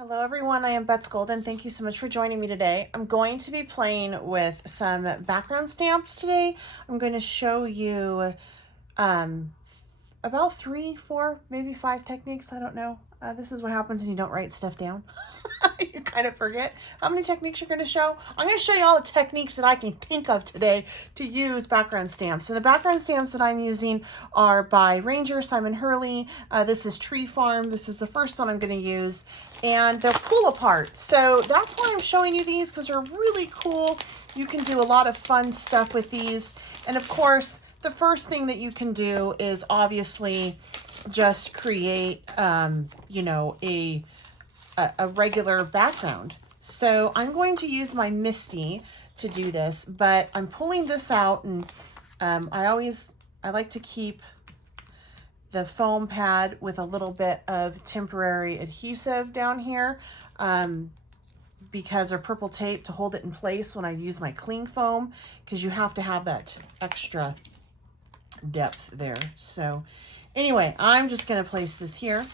Hello everyone, I am Bets Golden. Thank you so much for joining me today. I'm going to be playing with some background stamps today. I'm going to show you about 3, 4, maybe 5 techniques. I don't know. This is what happens when you don't write stuff down. You kind of forget how many techniques you're going to show. I'm going to show you all the techniques that I can think of today to use background stamps. So the background stamps that I'm using are by Ranger Simon Hurley. This is Tree Farm. This is the first one I'm going to use. And they're pull apart. So that's why I'm showing you these, because they're really cool. You can do a lot of fun stuff with these. And of course, the first thing that you can do is obviously just create, you know, a regular background. So I'm going to use my Misty to do this, but I'm pulling this out, and I like to keep the foam pad with a little bit of temporary adhesive down here because of purple tape to hold it in place when I use my cling foam, because you have to have that extra depth there. So anyway, I'm just going to place this here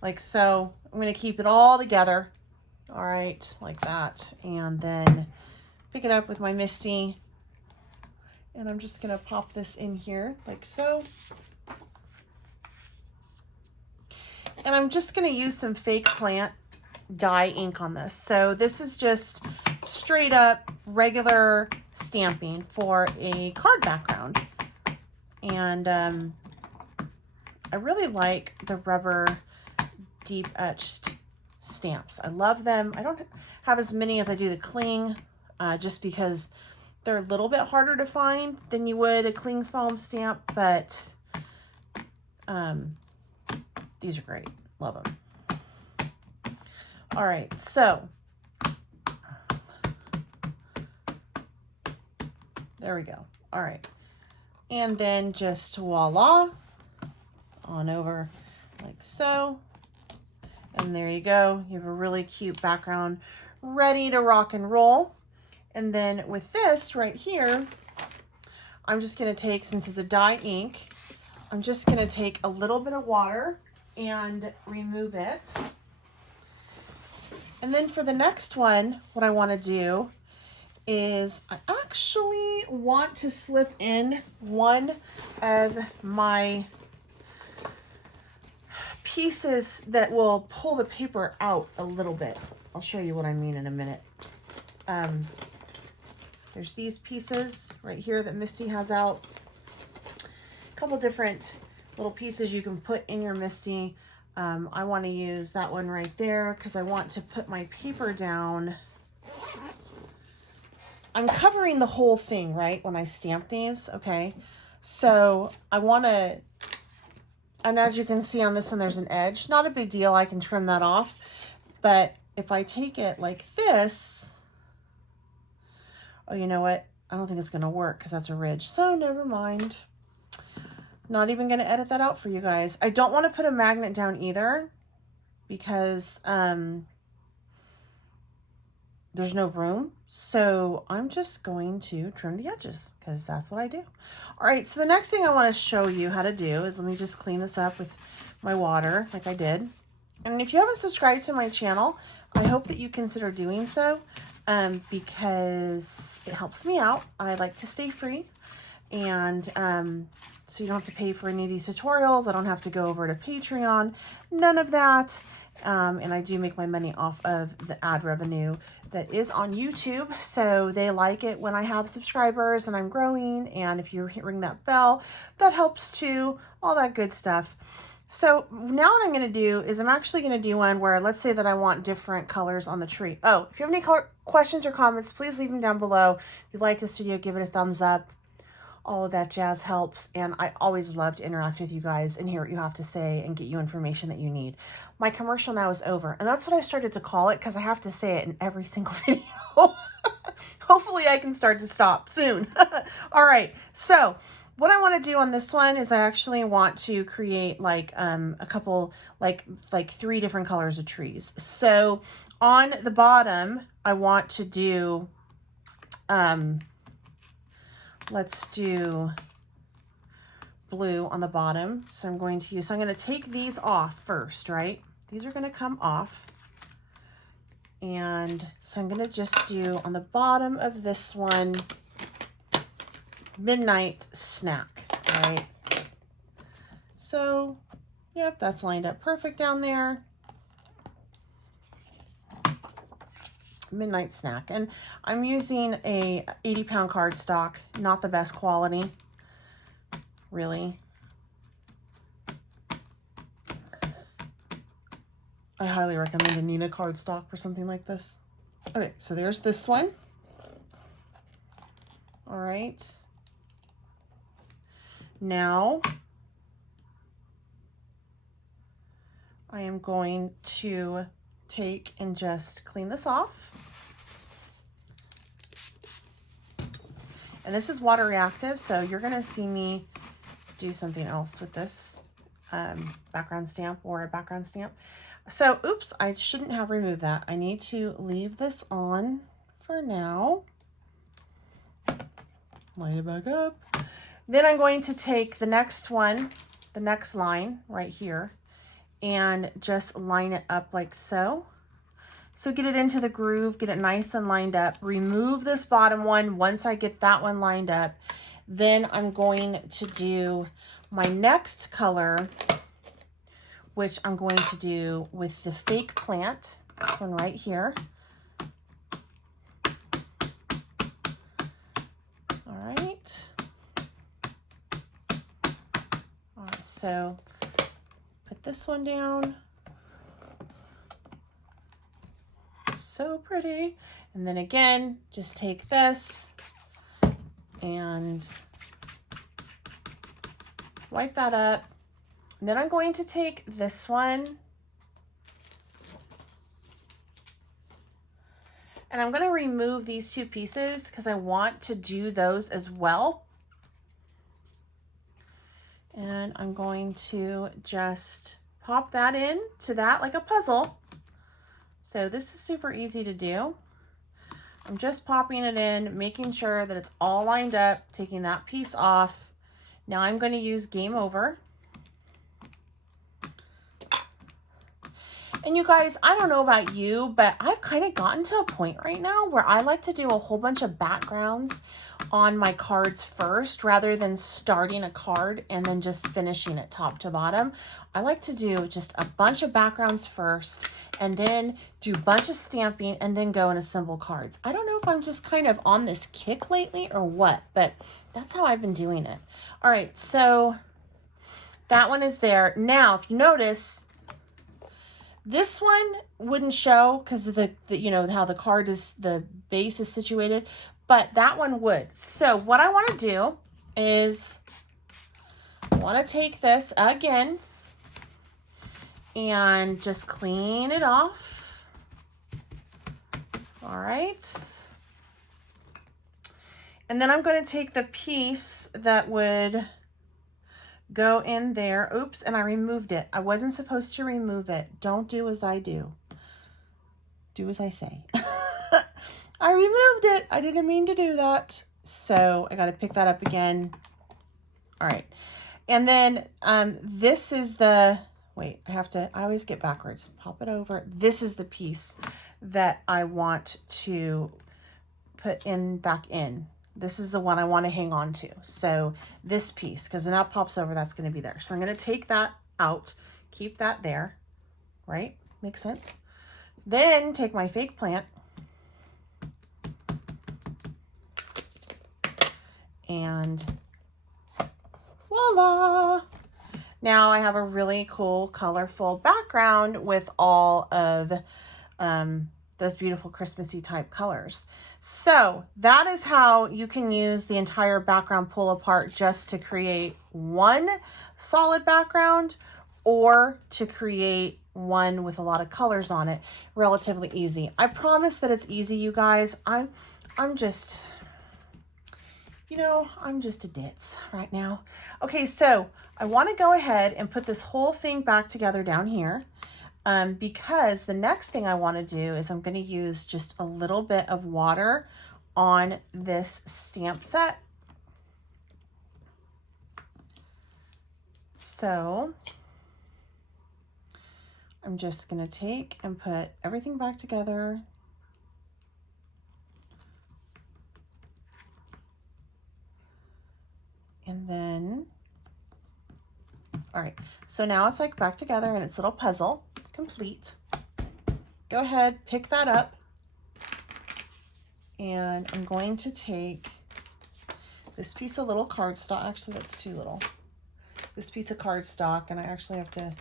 like so. I'm going to keep it all together, all right, like that, and then pick it up with my Misty, and I'm just going to pop this in here like so. And I'm just going to use some fake plant dye ink on this. So this is just straight up regular stamping for a card background. And I really like the rubber deep etched stamps. I love them. I don't have as many as I do the cling, just because they're a little bit harder to find than you would a cling foam stamp, but these are great. Love them. All right, so there we go. All right, and then just voila, on over like so. And there you go. You have a really cute background ready to rock and roll. And then with this right here, I'm just going to take, since it's a dye ink, I'm just going to take a little bit of water and remove it. And then for the next one, what I want to do is I actually want to slip in one of my pieces that will pull the paper out a little bit. I'll show you what I mean in a minute. There's these pieces right here that Misty has out. A couple different little pieces you can put in your Misty. I want to use that one right there because I want to put my paper down. I'm covering the whole thing, right, when I stamp these, okay? So I want to, and as you can see on this one, there's an edge. Not a big deal. I can trim that off. But if I take it like this, oh, you know what? I don't think it's going to work because that's a ridge. So never mind. Not even going to edit that out for you guys. I don't want to put a magnet down either because there's no room. So I'm just going to trim the edges because that's what I do. All right, so the next thing I want to show you how to do is, let me just clean this up with my water like I did. And if you haven't subscribed to my channel, I hope that you consider doing so because it helps me out. I like to stay free, and so you don't have to pay for any of these tutorials. I don't have to go over to Patreon, none of that. And I do make my money off of the ad revenue that is on YouTube. So they like it when I have subscribers and I'm growing. And if you ring that bell, that helps too, all that good stuff. So now what I'm going to do is I'm actually going to do one where, let's say that I want different colors on the tree. Oh, if you have any questions or comments, please leave them down below. If you like this video, give it a thumbs up. All of that jazz helps, and I always love to interact with you guys and hear what you have to say and get you information that you need. My commercial now is over, and that's what I started to call it because I have to say it in every single video. Hopefully I can start to stop soon. All right, so what I want to do on this one is I actually want to create like a couple, like 3 different colors of trees. So on the bottom, I want to do let's do blue on the bottom. So I'm going to take these off first, right? These are going to come off. And so I'm going to just do on the bottom of this one, midnight snack, all right? So, yep, that's lined up perfect down there. Midnight snack. And I'm using a 80-pound cardstock, not the best quality, really. I highly recommend a Nina cardstock for something like this. Okay, so there's this one. All right. Now, I am going to take and just clean this off. And this is water reactive, so you're gonna see me do something else with this background stamp or a background stamp. So, oops, I shouldn't have removed that. I need to leave this on for now. Light it back up. Then I'm going to take the next one, the next line right here, and just line it up like so. So get it into the groove, get it nice and lined up. Remove this bottom one once I get that one lined up. Then I'm going to do my next color, which I'm going to do with the fake plant, this one right here. All right. All right, so put this one down. So pretty. And then again, just take this and wipe that up. And then I'm going to take this one and I'm going to remove these two pieces because I want to do those as well. And I'm going to just pop that in to that like a puzzle. So this is super easy to do. I'm just popping it in, making sure that it's all lined up, taking that piece off. Now I'm going to use Game Over. And you guys, I don't know about you, but I've kind of gotten to a point right now where I like to do a whole bunch of backgrounds on my cards first rather than starting a card and then just finishing it top to bottom. I like to do just a bunch of backgrounds first and then do a bunch of stamping and then go and assemble cards. I don't know if I'm just kind of on this kick lately or what, but that's how I've been doing it. All right, so that one is there. Now, if you notice, this one wouldn't show because of the you know, how the card is, the base is situated, but that one would. So what I want to do is I want to take this again and just clean it off. All right. And then I'm going to take the piece that would go in there. Oops, and I removed it. I wasn't supposed to remove it. Don't do as I do. Do as I say. I removed it. I didn't mean to do that. So I got to pick that up again. All right. And then this is the, wait, I always get backwards. Pop it over. This is the piece that I want to put in back in. This is the one I want to hang on to. So this piece, because when that pops over, that's going to be there. So I'm going to take that out, keep that there, right? Makes sense? Then take my fake plant and voila! Now I have a really cool, colorful background with all of those beautiful Christmassy type colors. So that is how you can use the entire background pull apart just to create one solid background or to create one with a lot of colors on it. Relatively easy. I promise that it's easy, you guys. I'm just, you know, I'm just a ditz right now. Okay, so I want to go ahead and put this whole thing back together down here. Because the next thing I want to do is I'm going to use just a little bit of water on this stamp set. So I'm just going to take and put everything back together. And then, all right, so now it's like back together and it's a little puzzle complete. Go ahead, pick that up. And I'm going to take this piece of little cardstock. Actually, that's too little. This piece of cardstock, and I actually have to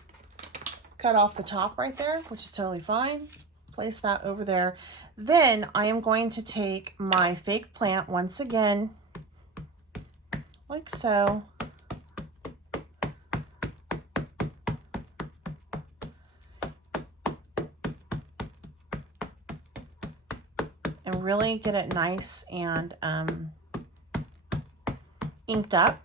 cut off the top right there, which is totally fine. Place that over there. Then I am going to take my fake plant once again, like so. And really get it nice and inked up.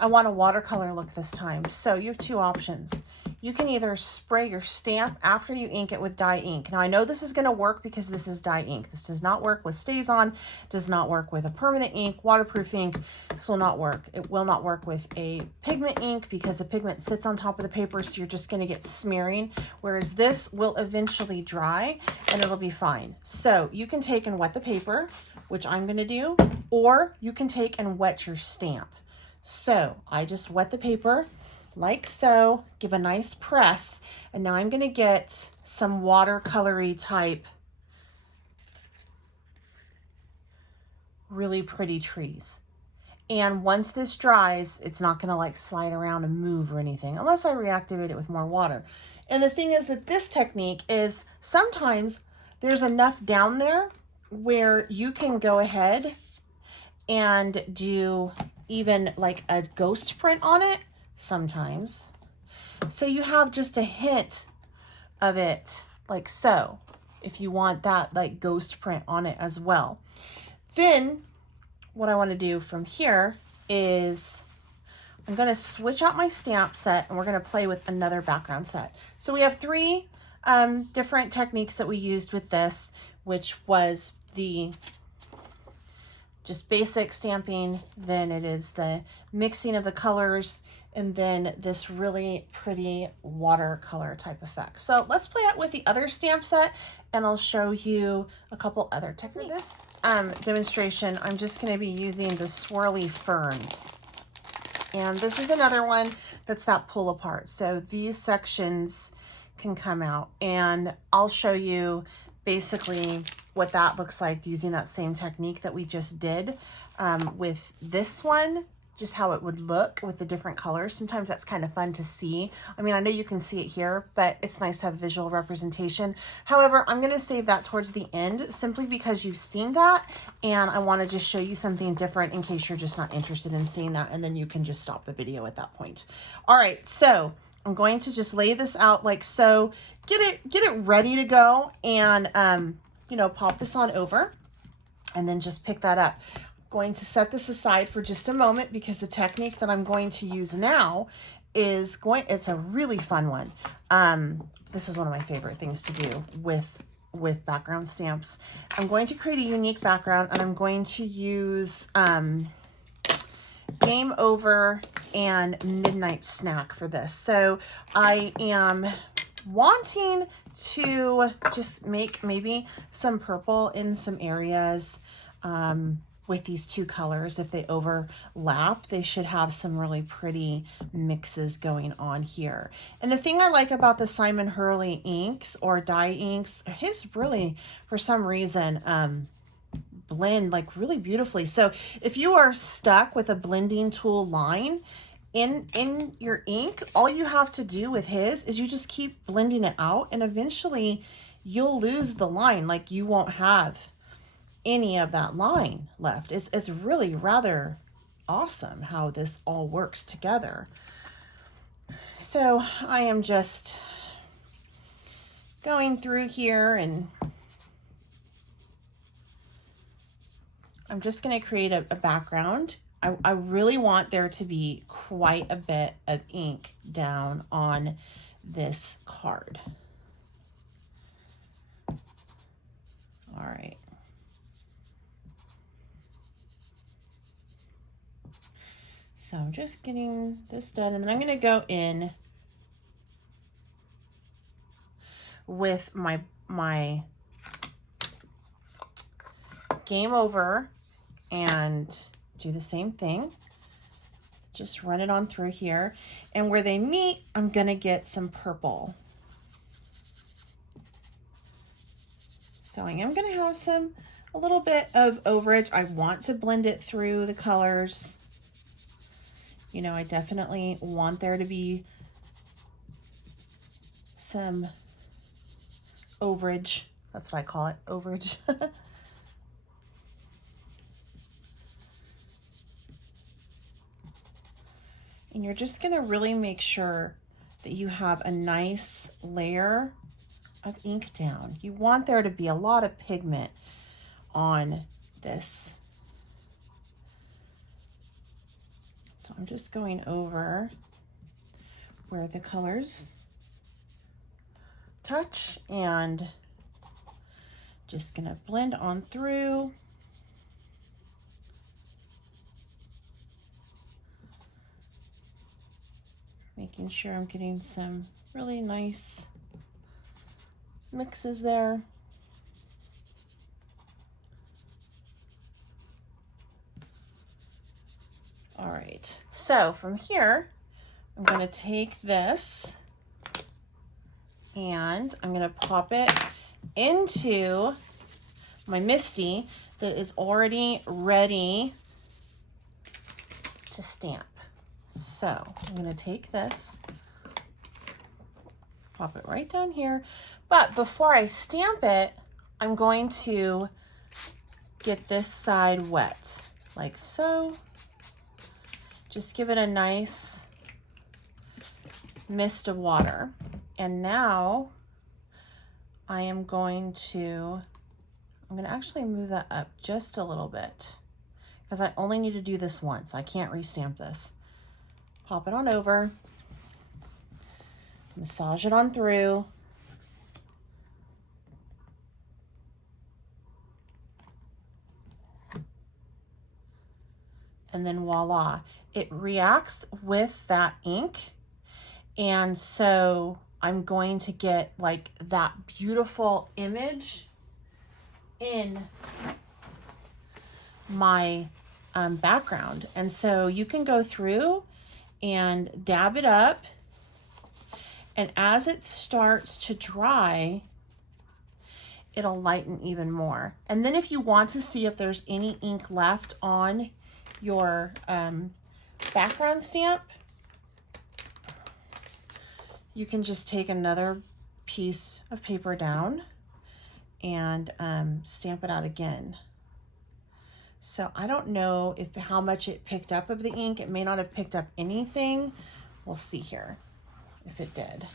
I want a watercolor look this time. So you have two options. You can either spray your stamp after you ink it with dye ink. Now I know this is going to work because this is dye ink. This does not work with StazOn, does not work with a permanent ink, waterproof ink. This will not work. It will not work with a pigment ink because the pigment sits on top of the paper, so you're just going to get smearing, whereas this will eventually dry and it'll be fine. So you can take and wet the paper, which I'm going to do, or you can take and wet your stamp. So I just wet the paper like so, give a nice press, and now I'm going to get some watercolory type really pretty trees. And once this dries, it's not going to like slide around and move or anything unless I reactivate it with more water. And the thing is that this technique is sometimes there's enough down there where you can go ahead and do even like a ghost print on it sometimes. So you have just a hint of it like so, if you want that like ghost print on it as well. Then what I want to do from here is I'm going to switch out my stamp set and we're going to play with another background set. So we have three different techniques that we used with this, which was the just basic stamping, then it is the mixing of the colors, and then this really pretty watercolor type effect. So let's play it with the other stamp set and I'll show you a couple other techniques. For this demonstration, I'm just going to be using the swirly ferns. And this is another one that's that pull apart. So these sections can come out and I'll show you basically what that looks like using that same technique that we just did with this one, just how it would look with the different colors. Sometimes that's kind of fun to see. I mean, I know you can see it here, but it's nice to have visual representation. However, I'm going to save that towards the end simply because you've seen that and I want to just show you something different in case you're just not interested in seeing that, and then you can just stop the video at that point. All right, so I'm going to just lay this out like so, get it ready to go, and you know, pop this on over and then just pick that up. I'm going to set this aside for just a moment because the technique that I'm going to use now is it's a really fun one. This is one of my favorite things to do with background stamps. I'm going to create a unique background and I'm going to use Game Over and Midnight Snack for this. So I am wanting to just make maybe some purple in some areas with these two colors. If they overlap, they should have some really pretty mixes going on here. And the thing I like about the Simon Hurley inks or dye inks, his really, for some reason, blend like really beautifully. So if you are stuck with a blending tool line in your ink, all you have to do with his is you just keep blending it out and eventually you'll lose the line. Like you won't have any of that line left. It's really rather awesome how this all works together. So I am just going through here and I'm just going to create a background. I really want there to be quite a bit of ink down on this card. All right. So I'm just getting this done, and then I'm going to go in with my Game Over and do the same thing. Just run it on through here. And where they meet, I'm gonna get some purple. So I am gonna have a little bit of overage. I want to blend it through the colors. You know, I definitely want there to be some overage. That's what I call it, overage. And you're just gonna really make sure that you have a nice layer of ink down. You want there to be a lot of pigment on this. So I'm just going over where the colors touch and just gonna blend on through. Making sure I'm getting some really nice mixes there. All right, so from here, I'm gonna take this and I'm gonna pop it into my Misty that is already ready to stamp. So I'm gonna take this, pop it right down here. But before I stamp it, I'm going to get this side wet, like so. Just give it a nice mist of water. And now I'm gonna actually move that up just a little bit because I only need to do this once. I can't restamp this. Pop it on over, massage it on through. And then voila, it reacts with that ink. And so I'm going to get like that beautiful image in my background. And so you can go through and dab it up. And as it starts to dry, it'll lighten even more. And then if you want to see if there's any ink left on your background stamp, you can just take another piece of paper down and stamp it out again. So I don't know how much it picked up of the ink. It may not have picked up anything. We'll see here if it did.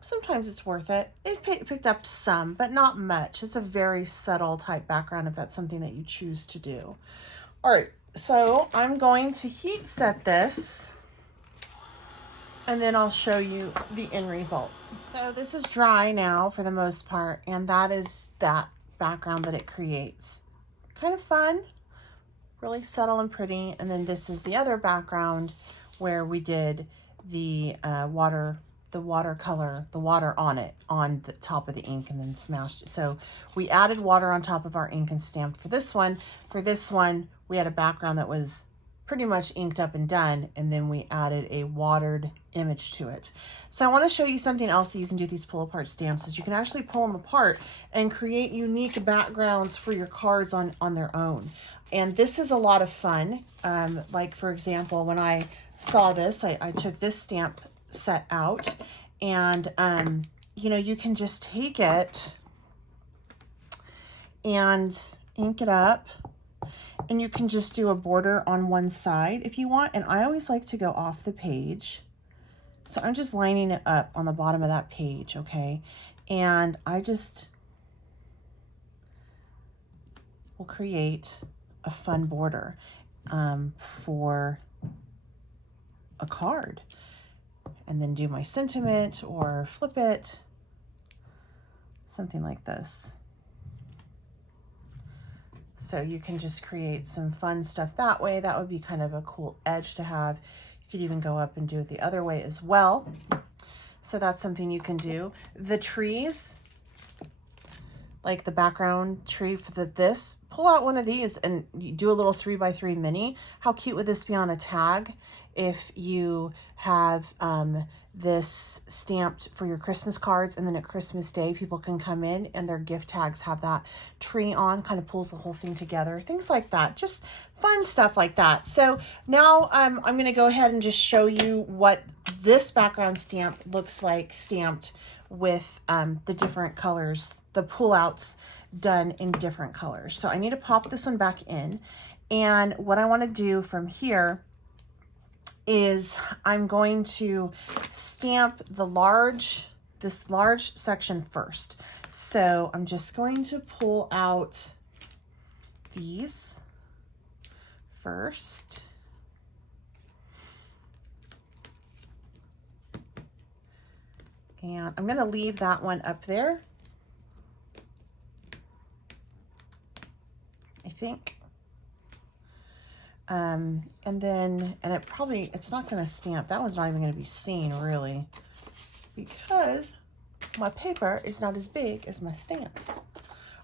Sometimes it's worth it. It picked up some, but not much. It's a very subtle type background if that's something that you choose to do. All right, so I'm going to heat set this and then I'll show you the end result. So this is dry now for the most part, and that is that background that it creates. Kind of fun, really subtle and pretty. And then this is the other background where we did the water on it, on the top of the ink, and then smashed it. So we added water on top of our ink and stamped for this one. For this one, we had a background that was pretty much inked up and done, and then we added a watered image to it. So I want to show you something else that you can do with these pull apart stamps is you can actually pull them apart and create unique backgrounds for your cards on their own. And this is a lot of fun. Like for example, when I saw this, I took this stamp set out, and you know, you can just take it and ink it up, and you can just do a border on one side if you want. And I always like to go off the page, so I'm just lining it up on the bottom of that page, okay? And I just will create a fun border for a card, and then do my sentiment or flip it, something like this. So you can just create some fun stuff that way. That would be kind of a cool edge to have. You could even go up and do it the other way as well. So that's something you can do. The trees, like the background tree for this, pull out one of these and you do a little 3x3 mini. How cute would this be on a tag if you have this stamped for your Christmas cards, and then at Christmas Day people can come in and their gift tags have that tree on, kind of pulls the whole thing together, things like that, just fun stuff like that. So now I'm going to go ahead and just show you what this background stamp looks like stamped with the different colors, the pullouts done in different colors. So I need to pop this one back in, and what I want to do from here is I'm going to stamp this large section first. So I'm just going to pull out these first. And I'm going to leave that one up there, I think. And it's not going to stamp. That one's not even going to be seen really, because my paper is not as big as my stamp. All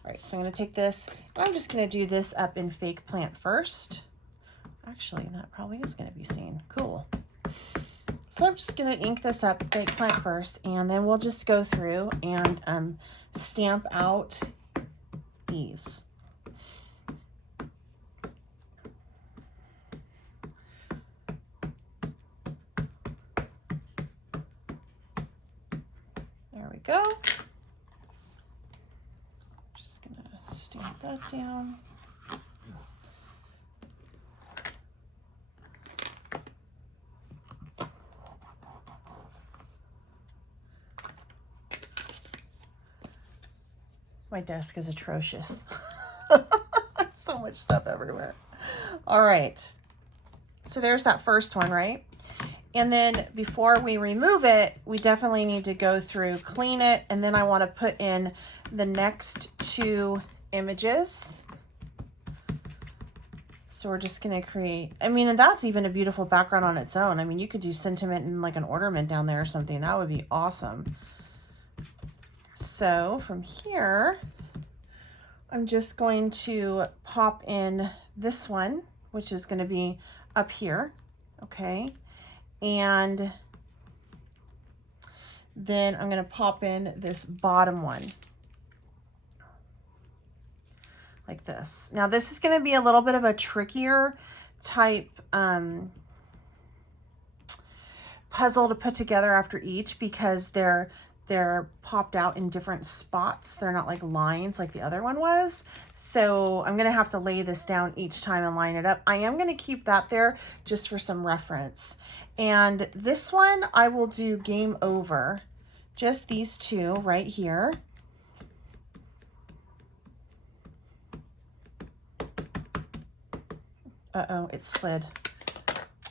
right, so I'm going to take this, and I'm just going to do this up in fake plant first. Actually, that probably is going to be seen. Cool. So I'm just going to ink this up fake plant first, and then we'll just go through and stamp out these. There we go. Just going to stamp that down. My desk is atrocious. So much stuff everywhere. All right. So there's that first one, right? And then before we remove it, we definitely need to go through, clean it, and then I want to put in the next two images. So we're just going to create, and that's even a beautiful background on its own. You could do sentiment and like an ornament down there or something. That would be awesome. So from here, I'm just going to pop in this one, which is going to be up here, okay? And then I'm going to pop in this bottom one, like this. Now this is going to be a little bit of a trickier type puzzle to put together after each, because they're popped out in different spots. They're not like lines like the other one was. So I'm going to have to lay this down each time and line it up. I am going to keep that there just for some reference. And this one I will do game over. Just these two right here. Uh-oh, it slid.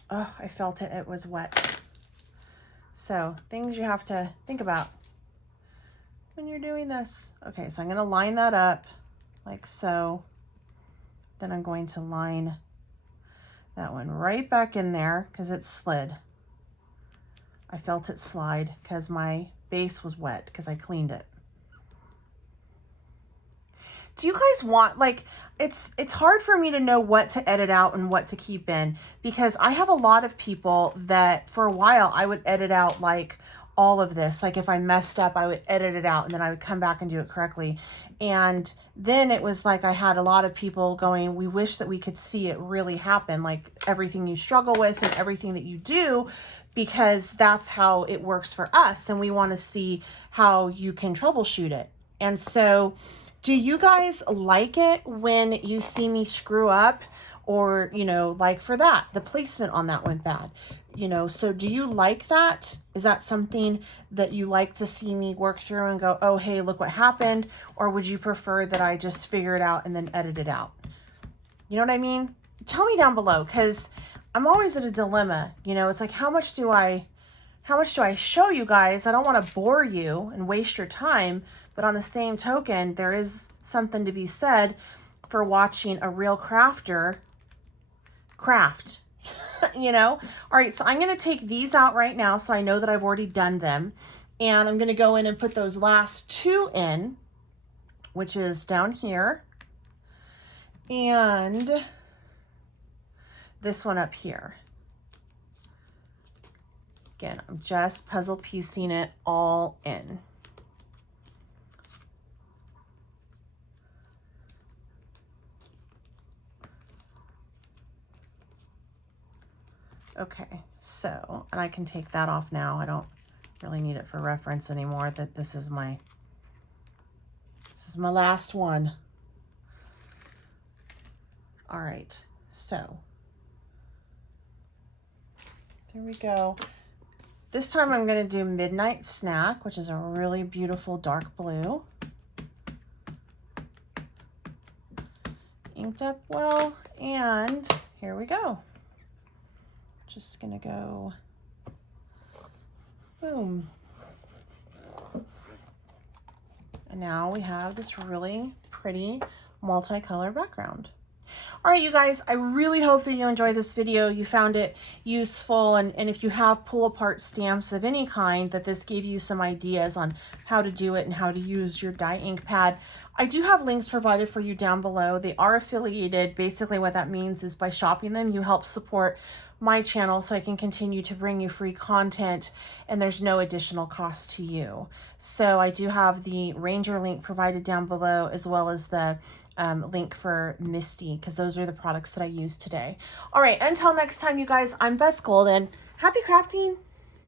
Oh, I felt it. It was wet. So things you have to think about when you're doing this. Okay, so I'm going to line that up like so. Then I'm going to line that one right back in there because it slid. I felt it slide because my base was wet because I cleaned it. Do you guys want, it's hard for me to know what to edit out and what to keep in, because I have a lot of people that for a while I would edit out like all of this. Like if I messed up, I would edit it out and then I would come back and do it correctly. And then it was like I had a lot of people going, we wish that we could see it really happen, like everything you struggle with and everything that you do, because that's how it works for us. And we want to see how you can troubleshoot it. And so do you guys like it when you see me screw up? Or, like for that, the placement on that went bad. So do you like that? Is that something that you like to see me work through and go, oh, hey, look what happened? Or would you prefer that I just figure it out and then edit it out? You know what I mean? Tell me down below, because I'm always at a dilemma. It's like, how much do I show you guys? I don't want to bore you and waste your time. But on the same token, there is something to be said for watching a real crafter craft. you know? All right, so I'm gonna take these out right now so I know that I've already done them. And I'm gonna go in and put those last two in, which is down here. And this one up here. Again, I'm just puzzle piecing it all in. Okay, so, and I can take that off now. I don't really need it for reference anymore, that this is my last one. All right, so there we go. This time I'm going to do Midnight Snack, which is a really beautiful dark blue. Inked up well, and here we go. Just going to go, boom. And now we have this really pretty multicolor background. All right, you guys, I really hope that you enjoyed this video. You found it useful, and if you have pull apart stamps of any kind, that this gave you some ideas on how to do it and how to use your dye ink pad. I do have links provided for you down below. They are affiliated. Basically what that means is by shopping them, you help support my channel so I can continue to bring you free content, and there's no additional cost to you. So I do have the Ranger link provided down below, as well as the link for Misty, because those are the products that I used today. All right, until next time, you guys, I'm Beth Golden. Happy crafting!